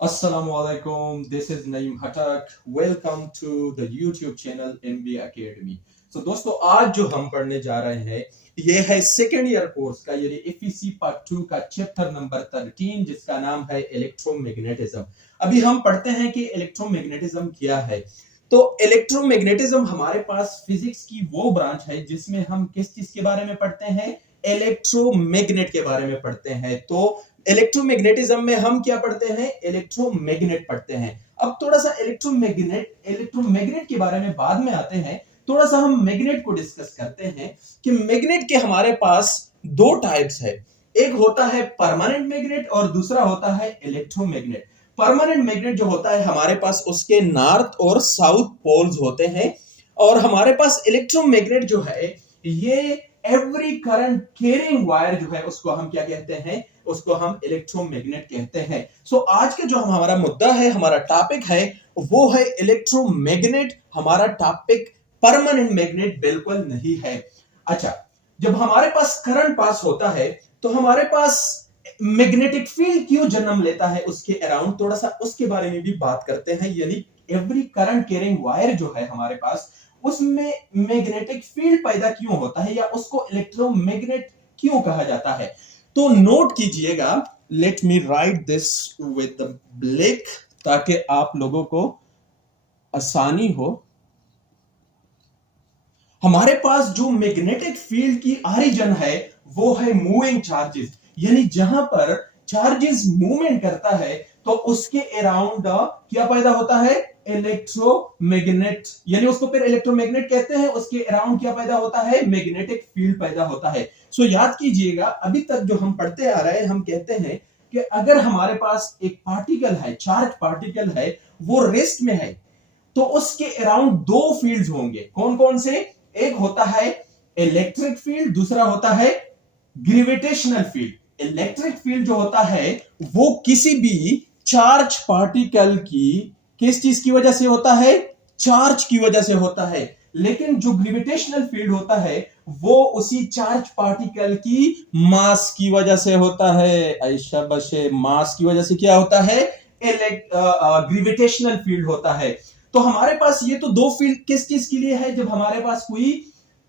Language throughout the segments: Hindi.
Assalamualaikum. This is Naeem Hatak. Welcome to the YouTube channel MBA Academy. So दोस्तों आज जो हम पढ़ने जा रहे हैं ये है सेकेंड ईयर कोर्स का यानी एफईसी पार्ट 2 का चैप्टर नंबर 13 जिसका नाम है इलेक्ट्रोमैग्नेटिज्म। अभी हम पढ़ते हैं कि इलेक्ट्रोमैग्नेटिज्म क्या है। तो इलेक्ट्रोमैग्नेटिज्म हमारे पास फिजिक्स की वो ब्रांच है जिसमें हम किस चीज के बारे में पढ़ते हैं, इलेक्ट्रोमैग्नेट के बारे में पढ़ते हैं। तो इलेक्ट्रोमैग्नेटिज्म में हम क्या पढ़ते हैं, इलेक्ट्रोमैग्नेट पढ़ते हैं। अब थोड़ा सा इलेक्ट्रोमैग्नेट के बारे में बाद में आते हैं, थोड़ा सा हम मैग्नेट को डिस्कस करते हैं कि मैग्नेट के हमारे पास दो टाइप्स है। एक होता है परमानेंट मैग्नेट और दूसरा होता है इलेक्ट्रोमैग्नेट। परमानेंट मैग्नेट जो होता है हमारे पास उसके नॉर्थ और साउथ पोल्स होते हैं, और हमारे पास इलेक्ट्रोमैग्नेट जो है ये एवरी करंट कैरिंग वायर जो है उसको हम क्या कहते हैं, उसको हम इलेक्ट्रोमैग्नेट कहते हैं। सो आज का जो हमारा मुद्दा है, हमारा टॉपिक है वो है इलेक्ट्रोमैग्नेट। हमारा टॉपिक परमानेंट मैग्नेट बिल्कुल नहीं है। अच्छा, जब हमारे पास करंट पास होता है तो हमारे पास मैग्नेटिक फील्ड क्यों जन्म लेता है उसके अराउंड, थोड़ा सा उसके बारे में भी बात करते हैं। यानी एवरी करंट कैरिंग वायर जो है हमारे पास उसमें मैग्नेटिक फील्ड पैदा क्यों होता है या उसको इलेक्ट्रोमैग्नेट क्यों कहा जाता है। तो नोट कीजिएगा, let me right this with the black ताकि आप लोगों को आसानी हो। हमारे पास जो मैग्नेटिक फील्ड की ऑरिजिन है वो है मूविंग चार्जेस, यानी जहां पर चार्जेस मूवमेंट करता है तो उसके अराउंड क्या पैदा होता है, इलेक्ट्रोमैग्नेट, यानी उसको फिर इलेक्ट्रोमैग्नेट कहते हैं। उसके अराउंड क्या पैदा होता है, मैग्नेटिक फील्ड पैदा होता है। सो याद कीजिएगा, अभी तक जो हम पढ़ते आ रहे हैं हम कहते हैं कि अगर हमारे पास एक पार्टिकल है, चार्ज पार्टिकल है, वो रेस्ट में है तो उसके अराउंड दो फील्ड्स होंगे। कौन कौन से, एक होता है इलेक्ट्रिक फील्ड, दूसरा होता है ग्रेविटेशनल फील्ड। इलेक्ट्रिक फील्ड जो होता है वो किसी भी चार्ज पार्टिकल की किस चीज की वजह से होता है, चार्ज की वजह से होता है। लेकिन जो ग्रेविटेशनल फील्ड होता है वो उसी चार्ज पार्टिकल की मास की वजह से होता है। ऐशा बशे, मास की वजह से क्या होता है, ग्रेविटेशनल फील्ड होता है। तो हमारे पास ये तो दो फील्ड किस चीज के लिए है, जब हमारे पास कोई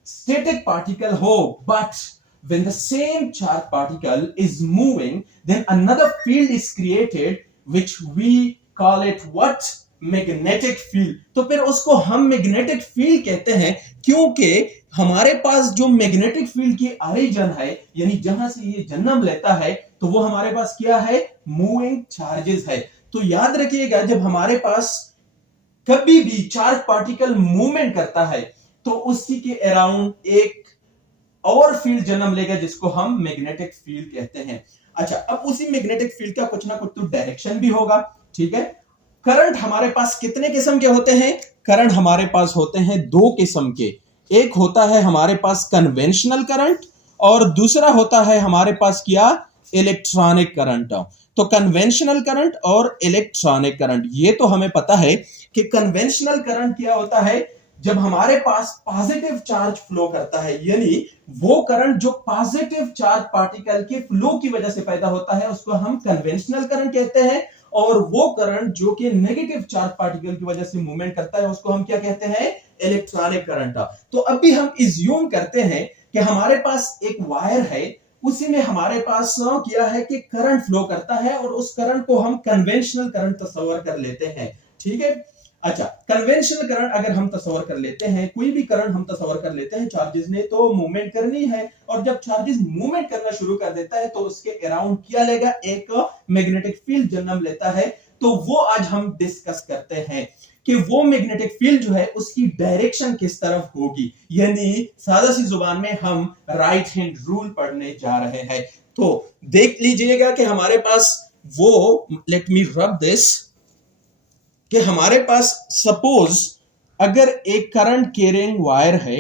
स्टैटिक पार्टिकल हो, but when the same charge particle is moving then another field is created which we call it what, magnetic field. तो फिर उसको हम मैग्नेटिक फील्ड कहते हैं क्योंकि हमारे पास जो मैग्नेटिक फील्ड की ऑरिजिन है यानी जहां से ये जन्म लेता है तो वो हमारे पास क्या है, मूविंग चार्जेस है। तो याद रखिएगा, जब हमारे पास कभी भी चार्ज पार्टिकल मूवमेंट करता है तो उसी के अराउंड एक और फील्ड जन्म लेगा जिसको हम मैग्नेटिक फील्ड कहते हैं। अच्छा, अब उसी मैग्नेटिक फील्ड का कुछ ना कुछ तो डायरेक्शन भी होगा, ठीक है। करंट हमारे पास कितने किस्म के होते हैं, करंट हमारे पास होते हैं दो किस्म के। एक होता है हमारे पास कन्वेंशनल करंट और दूसरा होता है हमारे पास क्या, इलेक्ट्रॉनिक करंट। तो कन्वेंशनल करंट और इलेक्ट्रॉनिक करंट, ये तो हमें पता है कि कन्वेंशनल करंट क्या होता है, जब हमारे पास पॉजिटिव चार्ज फ्लो करता है, यानी वो करंट जो पॉजिटिव चार्ज पार्टिकल के फ्लो की वजह से पैदा होता है उसको हम कन्वेंशनल करंट कहते हैं, और वो करंट जो कि नेगेटिव चार्ज पार्टिकल की वजह से मूवमेंट करता है उसको हम क्या कहते हैं, इलेक्ट्रॉनिक करंट। तो अभी हम इज्यूम करते हैं कि हमारे पास एक वायर है, उसी में हमारे पास क्या है कि करंट फ्लो करता है और उस करंट को हम कन्वेंशनल करंट तस्वर कर लेते हैं, ठीक है। अच्छा, कन्वेंशनल करंट अगर हम तस्वर कर लेते हैं, कोई भी करंट हम तस्वर कर लेते हैं, चार्जेस ने तो मूवमेंट करनी है, और जब चार्जेस मूवमेंट करना शुरू कर देता है तो उसके अराउंड क्या लेगा, एक मैग्नेटिक फील्ड जन्म लेता है। तो वो आज हम डिस्कस करते हैं कि वो मैग्नेटिक फील्ड जो है उसकी डायरेक्शन किस तरफ होगी, यानी सादा सी जुबान में हम राइट हैंड रूल पढ़ने जा रहे हैं। तो देख लीजिएगा कि हमारे पास वो, लेट मी रब दिस, कि हमारे पास सपोज अगर एक करंट कैरिंग वायर है,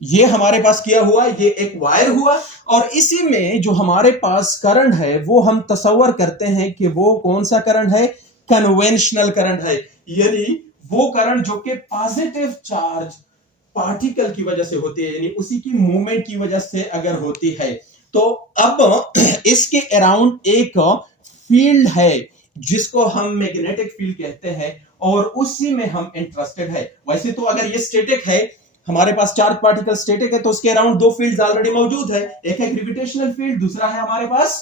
ये हमारे पास क्या हुआ, ये एक वायर हुआ, और इसी में जो हमारे पास करंट है वो हम तस्वर करते हैं कि वो कौन सा करंट है, कन्वेंशनल करंट है, यानी वो करंट जो कि पॉजिटिव चार्ज पार्टिकल की वजह से होती है, यानी उसी की मूवमेंट की वजह से अगर होती है। तो अब इसके अराउंड एक फील्ड है जिसको हम मैग्नेटिक फील्ड कहते हैं और उसी में हम इंटरेस्टेड है। वैसे तो अगर ये स्टैटिक है, हमारे पास चार्ज पार्टिकल स्टैटिक है, तो उसके अराउंड दो फील्ड्स ऑलरेडी मौजूद है, एक है ग्रेविटेशनल फील्ड, दूसरा है हमारे पास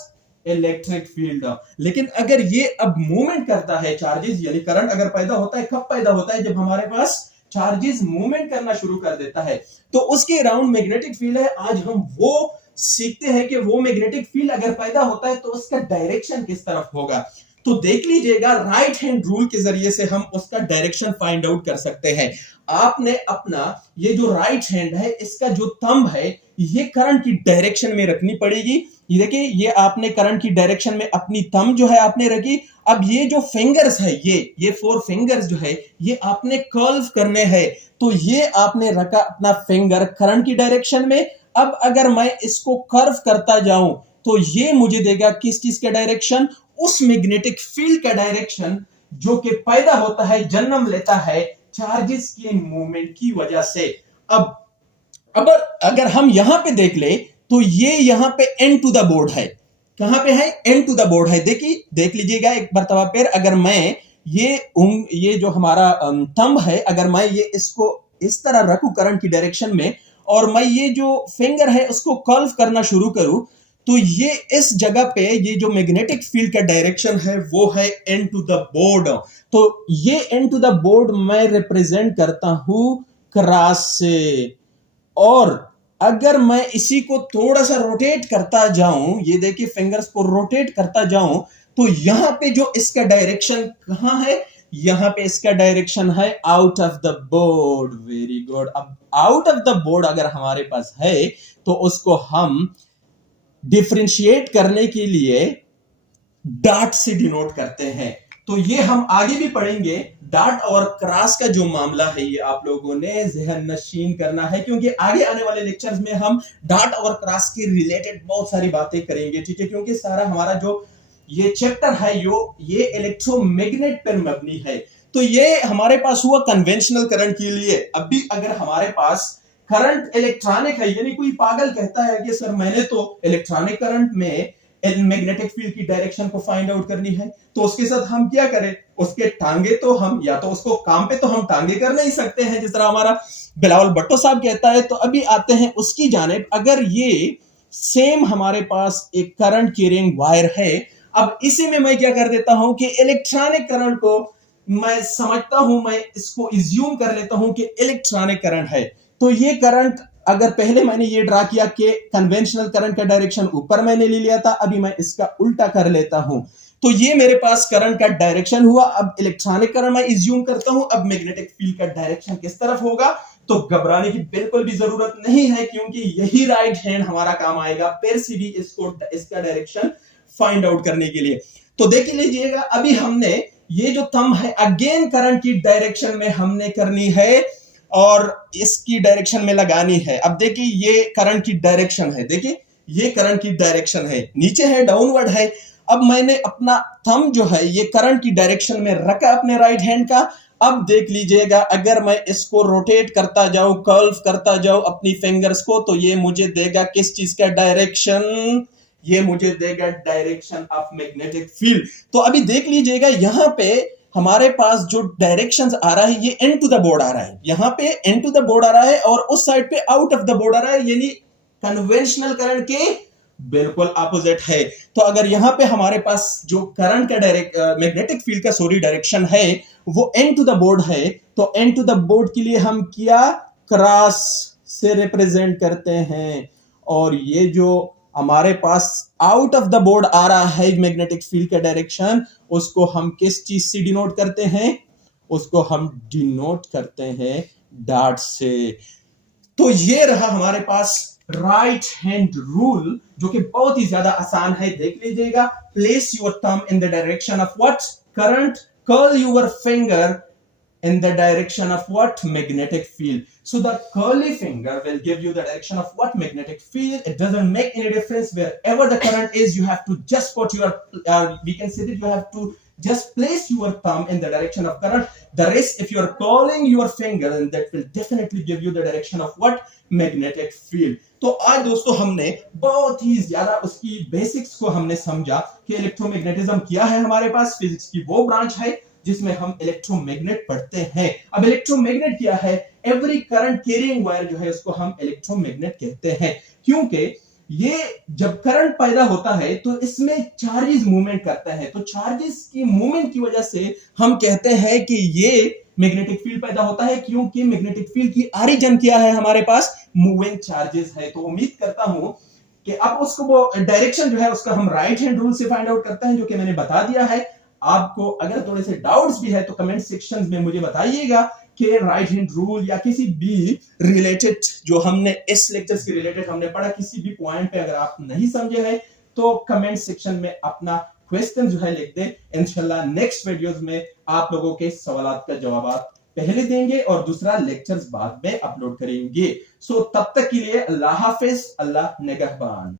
इलेक्ट्रिक फील्ड। लेकिन अगर ये अब मूवमेंट करता है चार्जेस, यानी करंट अगर पैदा होता है, कब पैदा होता है? जब हमारे पास चार्जेस मूवमेंट करना शुरू कर देता है, तो उसके अराउंड मैग्नेटिक फील्ड है। आज हम वो सीखते हैं कि वो मैग्नेटिक फील्ड अगर पैदा होता है तो उसका डायरेक्शन किस तरफ होगा। तो देख लीजिएगा, राइट हैंड रूल के जरिए से हम उसका डायरेक्शन फाइंड आउट कर सकते हैं। आपने अपना ये जो राइट हैंड है, इसका जो थंब है, ये करंट की डायरेक्शन में रखनी पड़ेगी। ये देखिए, ये आपने करंट की डायरेक्शन में अपनी थंब जो है आपने रखी। अब ये जो फिंगर्स है, ये 4 फिंगर्स जो है, ये आपने कर्व करने हैं। तो ये आपने रखा अपना फिंगर करंट की डायरेक्शन में। अब अगर मैं इसको कर्व करता जाऊं तो ये मुझे देगा किस चीज का डायरेक्शन? उस मैग्नेटिक फील्ड का डायरेक्शन जो कि पैदा होता है, जन्म लेता है चार्जेस के मूवमेंट की वजह से। अब अगर हम यहां पे देख ले तो ये यहां पे एंड टू द बोर्ड है। कहां पे है? एंड टू द बोर्ड है। देखिए, देख लीजिएगा एक मरतबा फिर, अगर मैं ये जो हमारा थंब है, अगर मैं ये इसको इस तरह रखूं करंट की डायरेक्शन में और मैं ये जो फिंगर है उसको कर्व करना शुरू करूं, तो ये इस जगह पे ये जो मैग्नेटिक फील्ड का डायरेक्शन है वो है एंड टू द बोर्ड। तो ये एंड टू द बोर्ड मैं रिप्रेजेंट करता हूं क्रॉस से। और अगर मैं इसी को थोड़ा सा रोटेट करता जाऊं, ये देखिए फिंगर्स को रोटेट करता जाऊं, तो यहां पे जो इसका डायरेक्शन कहां है? यहां पे इसका डायरेक्शन है out of the board. Very good. अब आउट ऑफ द बोर्ड अगर हमारे पास है तो उसको हम डिफरेंशिएट करने के लिए डॉट से डिनोट करते हैं। तो ये हम आगे भी पढ़ेंगे। डॉट और क्रॉस का जो मामला है, ये आप लोगों ने जहन नशीन करना है, क्योंकि आगे आने वाले लेक्चर्स में हम डॉट और क्रॉस के रिलेटेड बहुत सारी बातें करेंगे, ठीक है? क्योंकि सारा हमारा जो ये चैप्टर है ये इलेक्ट्रोमैग्नेट पर मबनी है। तो ये हमारे पास हुआ कन्वेंशनल करंट के लिए। अभी अगर हमारे पास करंट इलेक्ट्रॉनिक है, यानी कोई पागल कहता है कि सर मैंने तो इलेक्ट्रॉनिक करंट में मैग्नेटिक फील्ड की डायरेक्शन को फाइंड आउट करनी है, तो उसके साथ हम क्या करें? उसके टांगे तो हम, या तो उसको काम पे तो हम टांगे कर नहीं सकते हैं, जिस तरह हमारा बिलावल भुट्टो साहब कहता है। तो अभी आते हैं उसकी जानिब। अगर ये सेम हमारे पास एक करंट कैरिंग वायर है, अब इसी में मैं क्या कर देता हूं कि इलेक्ट्रॉनिक करंट को मैं समझता हूं, मैं इसको इज्यूम कर लेता हूं कि इलेक्ट्रॉनिक करंट है। तो ये करंट, अगर पहले मैंने ये ड्रा किया कि कन्वेंशनल करंट का डायरेक्शन ऊपर मैंने ले लिया था, अभी मैं इसका उल्टा कर लेता हूं। तो ये मेरे पास करंट का डायरेक्शन हुआ। अब इलेक्ट्रॉनिक करंट मैं इज्यूम करता हूं। अब मैग्नेटिक फील्ड का डायरेक्शन किस तरफ होगा? तो घबराने की बिल्कुल भी जरूरत नहीं है, क्योंकि यही राइट हैंड हमारा काम आएगा फिर से भी इसका डायरेक्शन फाइंड आउट करने के लिए। तो देख लीजिएगा, अभी हमने ये जो थंब है अगेन करंट की डायरेक्शन में हमने करनी है और इसकी डायरेक्शन में लगानी है। अब देखिए, ये करंट की डायरेक्शन है, देखिए ये करंट की डायरेक्शन है, नीचे है, डाउनवर्ड है। अब मैंने अपना थंब जो है ये करंट की डायरेक्शन में रखा अपने राइट हैंड का। अब देख लीजिएगा, अगर मैं इसको रोटेट करता जाऊं, कर्व करता जाऊं अपनी फिंगर्स को, तो ये मुझे देगा किस चीज का डायरेक्शन? ये मुझे देगा डायरेक्शन ऑफ मैग्नेटिक फील्ड। तो अभी देख लीजिएगा, यहां पे हमारे पास जो डायरेक्शंस आ रहा है ये एंड टू द बोर्ड आ रहा है, यहां पे एंड टू द बोर्ड आ रहा है और उस साइड पे आउट ऑफ द बोर्ड आ रहा है, यानी कन्वेंशनल करंट के बिल्कुल ऑपोजिट है। तो अगर यहां पे हमारे पास जो करंट का मैग्नेटिक फील्ड का डायरेक्शन है वो एंड टू द बोर्ड है, तो एंड टू द बोर्ड के लिए हम क्या क्रॉस से रिप्रेजेंट करते हैं। और ये जो हमारे पास आउट ऑफ द बोर्ड आ रहा है मैग्नेटिक फील्ड का डायरेक्शन, उसको हम किस चीज से डिनोट करते हैं? उसको हम डिनोट करते हैं डॉट से। तो ये रहा हमारे पास राइट हैंड रूल, जो कि बहुत ही ज्यादा आसान है। देख लीजिएगा, place your thumb in the direction of what? Current. Curl your finger in the direction of what? Magnetic field. So the curly finger will give you the direction of what? Magnetic field. It doesn't make any difference wherever the current is. You have to just put your we can say that you have to just place your thumb in the direction of current. The rest, if you are curling your finger, and that will definitely give you the direction of what? Magnetic field. तो आज दोस्तों हमने बहुत ही ज्यादा उसकी बेसिक्स को हमने समझा कि इलेक्ट्रोमैग्नेटिज्म क्या है। हमारे पास फिजिक्स की वो ब्रांच है जिसमें हम इलेक्ट्रोमैग्नेट पढ़ते हैं। अब इलेक्ट्रोमैग्नेट क्या है? एवरी करंट कैरिंग वायर जो है उसको हम इलेक्ट्रोमैग्नेट कहते हैं, क्योंकि ये जब करंट पैदा होता है तो इसमें चार्जेस मूवमेंट करता है, तो चार्जेस की मूवमेंट की वजह से हम कहते हैं कि ये मैग्नेटिक फील्ड पैदा होता है, क्योंकि मैग्नेटिक फील्ड की ओरिजिन क्या है? हमारे पास मूविंग चार्जेस है। तो उम्मीद करता हूं कि अब उसको वो डायरेक्शन जो है उसका हम राइट हैंड रूल से फाइंड आउट करते हैं, जो कि मैंने बता दिया है। आपको अगर थोड़े से डाउट्स भी है तो कमेंट सेक्शन में मुझे बताइएगा कि राइट हैंड रूल या किसी भी रिलेटेड जो हमने इस लेक्चर्स के रिलेटेड हमने पढ़ा, किसी भी पॉइंट पे अगर आप नहीं समझे हैं तो कमेंट सेक्शन में अपना क्वेश्चन जो है लिख दें। इंशाल्लाह नेक्स्ट वीडियोस में आप लोगों के सवालात का जवाब पहले देंगे और दूसरा लेक्चर्स बाद में अपलोड करेंगे। सो तब तक के लिए अल्लाह हाफिज, अल्लाह निगहबान।